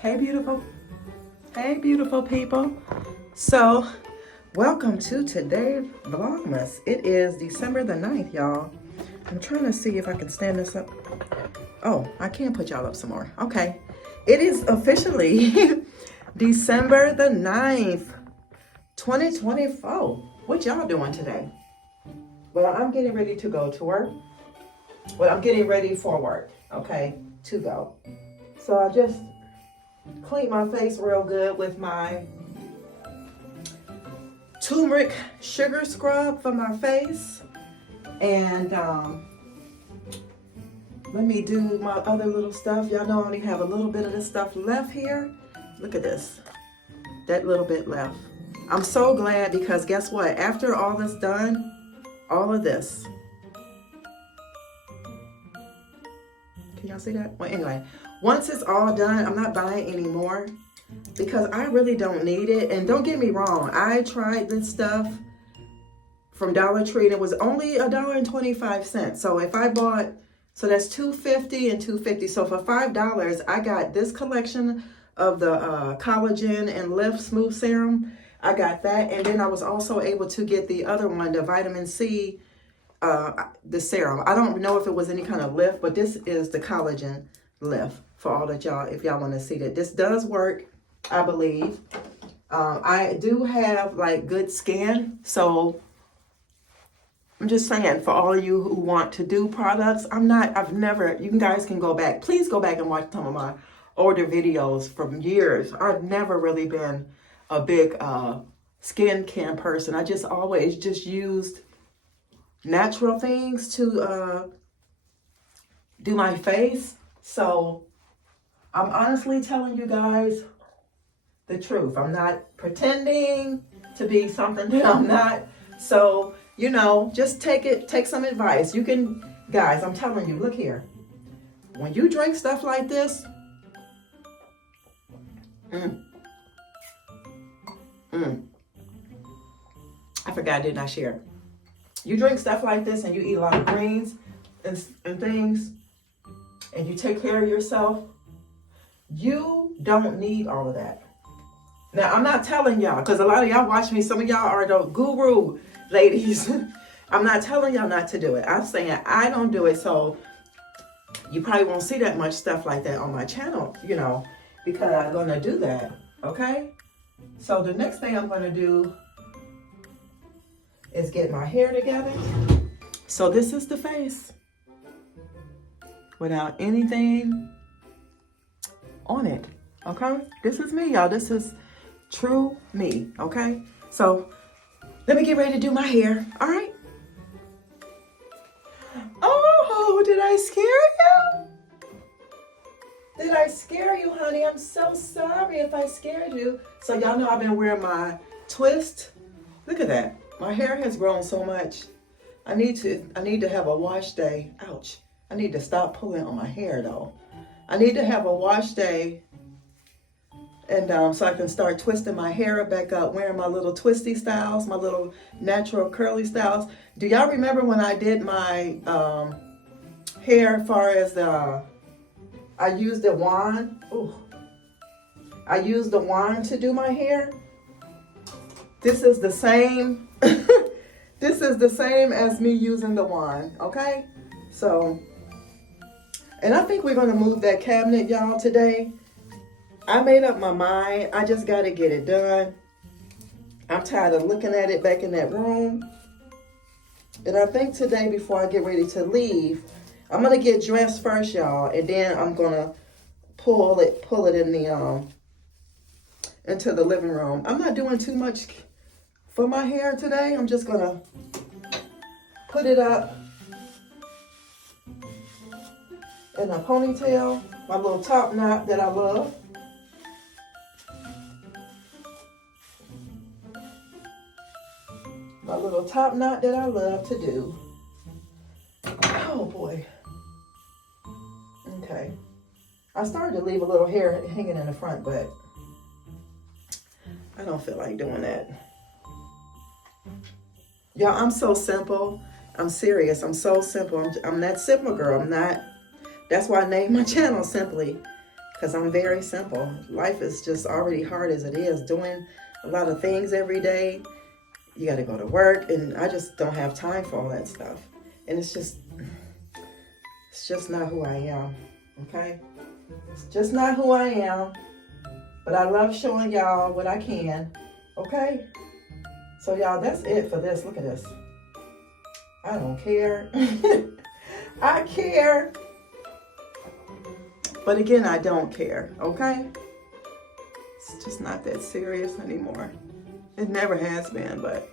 Hey beautiful people. So welcome to today's Vlogmas. It is December the 9th, y'all. I'm trying to see if I can stand this up. Oh, I can put y'all up some more. Okay. It is officially December the 9th, 2024. What y'all doing today? Well, I'm getting ready to go to work. Well, I'm getting ready for work, okay, to go. So I just cleaned my face real good with my turmeric sugar scrub for my face. And let me do my other little stuff. Y'all know I only have a little bit of this stuff left here. Look at this. That little bit left. I'm so glad because guess what? After all this done, all of this. Can y'all see that? Well, anyway, once it's all done, I'm not buying anymore because I really don't need it. And don't get me wrong, I tried this stuff from Dollar Tree and it was only $1.25. So if I bought, so that's $2.50 and $2.50. So for $5, I got this collection of the collagen and lift smooth serum. I got that, and then I was also able to get the other one, the vitamin C, the serum. I don't know if it was any kind of lift, but this is the collagen lift for all that y'all, if y'all want to see that. This does work, I believe. I do have like good skin, so I'm just saying for all of you who want to do products, you guys can go back. Please go back and watch some of my older videos from years. I've never really been a big skincare person. I just always just used natural things to do my face. So I'm honestly telling you guys the truth. I'm not pretending to be something that I'm not. So, you know, just take some advice. You can, guys, I'm telling you, look here. When you drink stuff like this, I forgot, didn't I share? You drink stuff like this and you eat a lot of greens and things, and you take care of yourself, you don't need all of that. Now, I'm not telling y'all, because a lot of y'all watch me, some of y'all are the guru ladies. I'm not telling y'all not to do it. I'm saying I don't do it, so you probably won't see that much stuff like that on my channel, you know, because I'm going to do that, okay? So the next thing I'm going to do is get my hair together. So this is the face without anything on it, okay? This is me, y'all. This is true me, okay? So let me get ready to do my hair, all right? Oh, did I scare you? Did I scare you, honey? I'm so sorry if I scared you. So y'all know I've been wearing my twist. Look at that. My hair has grown so much. I need to have a wash day. Ouch. I need to stop pulling on my hair though. I need to have a wash day, and so I can start twisting my hair back up, wearing my little twisty styles, my little natural curly styles. Do y'all remember when I did my hair as far as I used the wand? Ooh. I used the wand to do my hair. This is the same. This is the same as me using the wand, okay? So, and I think we're gonna move that cabinet, y'all, today. I made up my mind. I just gotta get it done. I'm tired of looking at it back in that room. And I think today, before I get ready to leave, I'm gonna get dressed first, y'all, and then I'm gonna pull it in the into the living room. I'm not doing too much for my hair today. I'm just gonna put it up in a ponytail, my little top knot that I love. My little top knot that I love to do. Oh boy. Okay. I started to leave a little hair hanging in the front, but I don't feel like doing that. Y'all, I'm so simple. I'm serious. I'm so simple. I'm that simple girl. I'm not. That's why I named my channel Simply. because I'm very simple. Life is just already hard as it is, doing a lot of things every day. You got to go to work, and I just don't have time for all that stuff. And it's just not who I am, okay? It's just not who I am, but I love showing y'all what I can, okay? So y'all, that's it for this. Look at this. I don't care. I care. But again, I don't care, okay? It's just not that serious anymore. It never has been, but.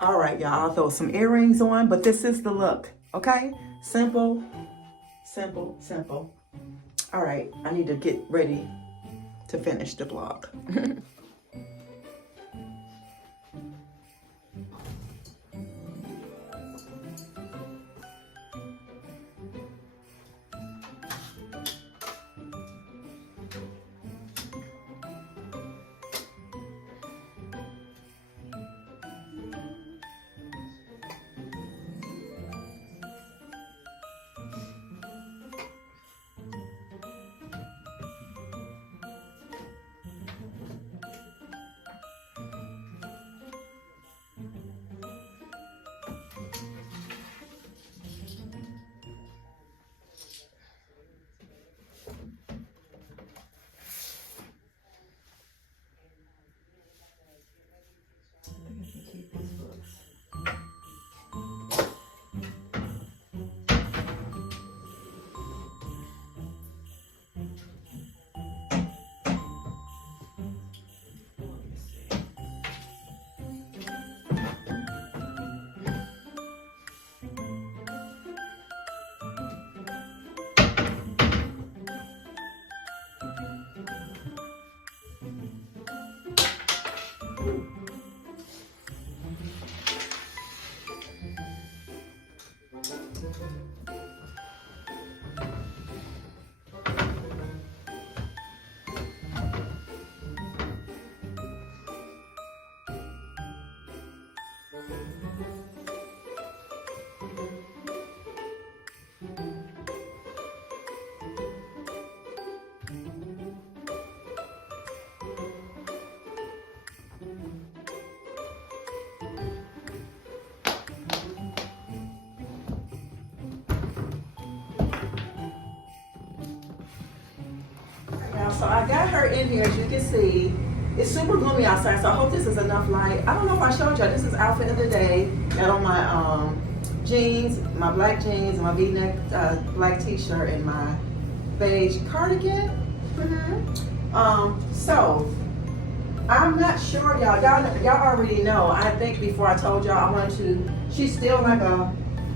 All right, y'all, I'll throw some earrings on, but this is the look, okay? Simple, simple, simple. All right, I need to get ready to finish the vlog. So I got her in here, as you can see. It's super gloomy outside, so I hope this is enough light. I don't know if I showed y'all, this is outfit of the day. Got on my jeans, my black jeans, my V-neck black t-shirt, and my beige cardigan. So, I'm not sure, y'all already know. I think before I told y'all I wanted to, she's still like a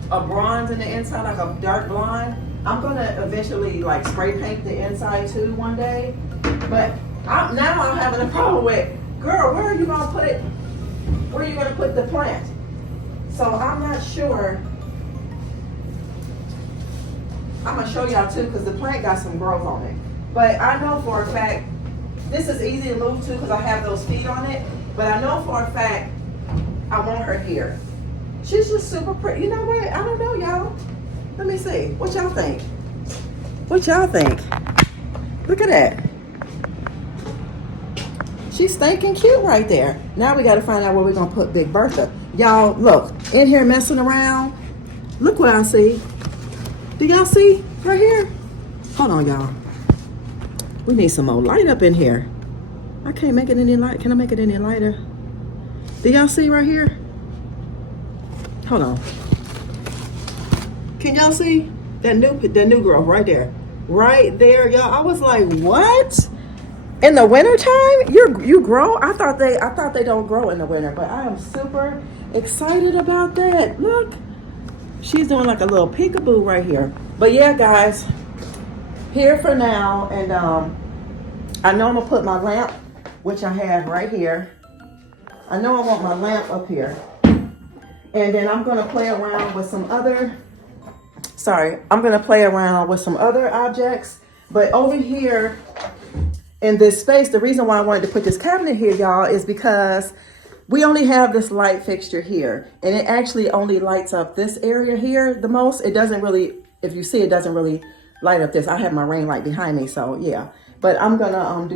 bronze in the inside, like a dark blonde. I'm gonna eventually like spray paint the inside too one day, but now I'm having a problem with, girl, where are you gonna put the plant? So I'm not sure. I'm gonna show y'all too, because the plant got some growth on it. But I know for a fact, this is easy to move too, because I have those feet on it, but I know for a fact, I want her here. She's just super pretty. You know what? I don't know, y'all. Let me see. What y'all think? What y'all think? Look at that. She's stinking cute right there. Now we got to find out where we're going to put Big Bertha. Y'all, look. In here messing around. Look what I see. Do y'all see right here? Hold on, y'all. We need some more light up in here. I can't make it any light. Can I make it any lighter? Do y'all see right here? Hold on. Can y'all see that new growth right there? Right there, y'all. I was like, what? In the wintertime, you grow? I thought they don't grow in the winter, but I am super excited about that. Look. She's doing like a little peekaboo right here. But yeah, guys, here for now, and I know I'm gonna put my lamp, which I have right here. I know I want my lamp up here. And then I'm gonna play around with some other objects. But over here in this space, the reason why I wanted to put this cabinet here, y'all, is because we only have this light fixture here, and it actually only lights up this area here the most. It doesn't really, if you see, it doesn't really light up this. I have my ring light behind me, so yeah. But I'm gonna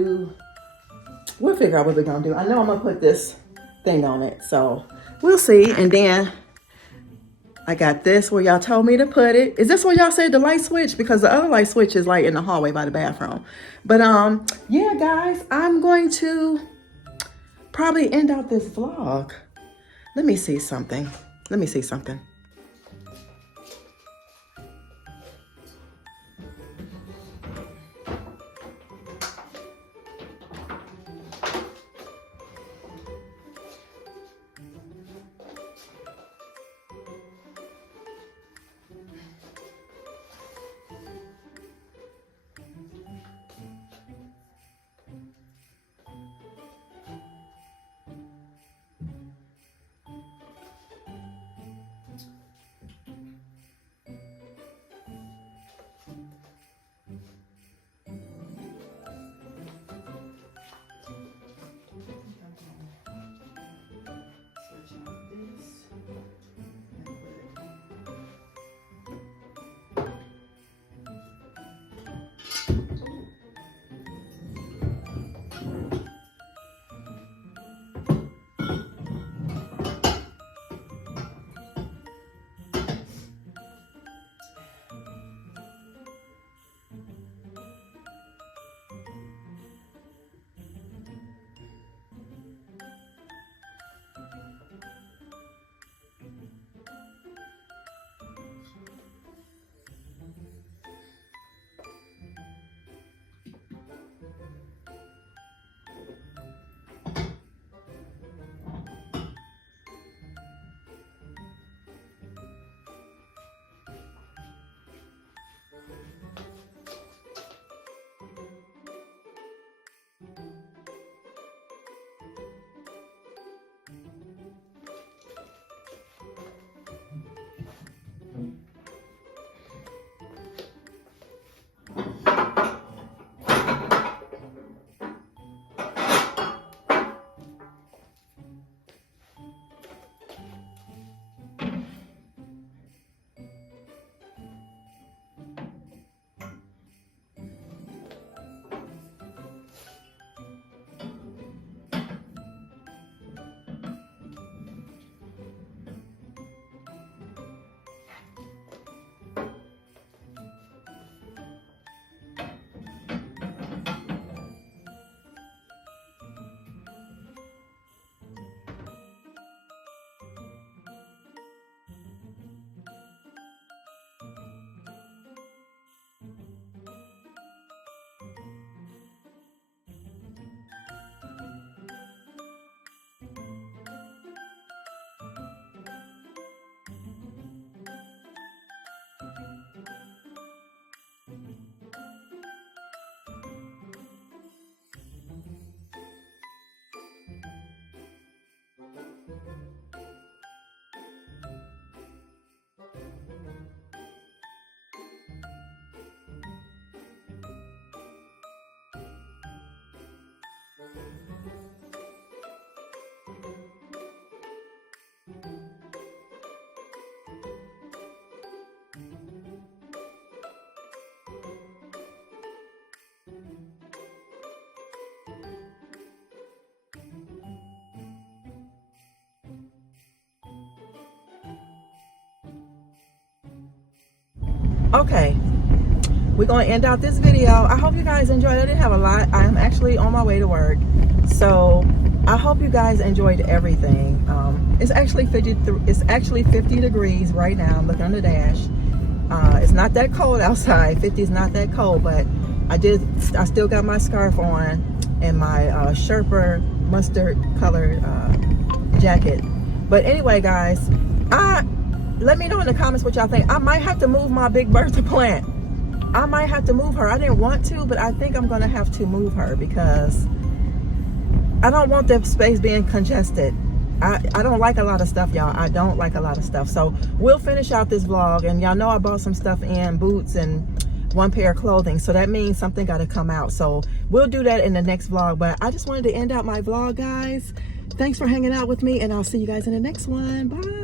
we'll figure out what we're gonna do. I know I'm gonna put this thing on it, so we'll see. And then I got this where y'all told me to put it. Is this where y'all said the light switch? Because the other light switch is like in the hallway by the bathroom. But yeah, guys, I'm going to probably end out this vlog. Let me see something. Let me see something. Okay, we're going to end out this video. I hope you guys enjoyed. I didn't have a lot. I am actually on my way to work, so I hope you guys enjoyed everything. It's actually 50 degrees right now. I'm looking on the dash. It's not that cold outside. 50 is not that cold, but I still got my scarf on and my Sherpa mustard colored jacket. But anyway, guys, let me know in the comments what y'all think. I might have to move my Big Bertha plant. I might have to move her. I didn't want to, but I think I'm gonna have to move her because I don't want the space being congested. I don't like a lot of stuff, y'all. I don't like a lot of stuff. So we'll finish out this vlog, and y'all know I bought some stuff in, boots and one pair of clothing, so that means something got to come out. So we'll do that in the next vlog, but I just wanted to end out my vlog, guys. Thanks for hanging out with me, and I'll see you guys in the next one. Bye.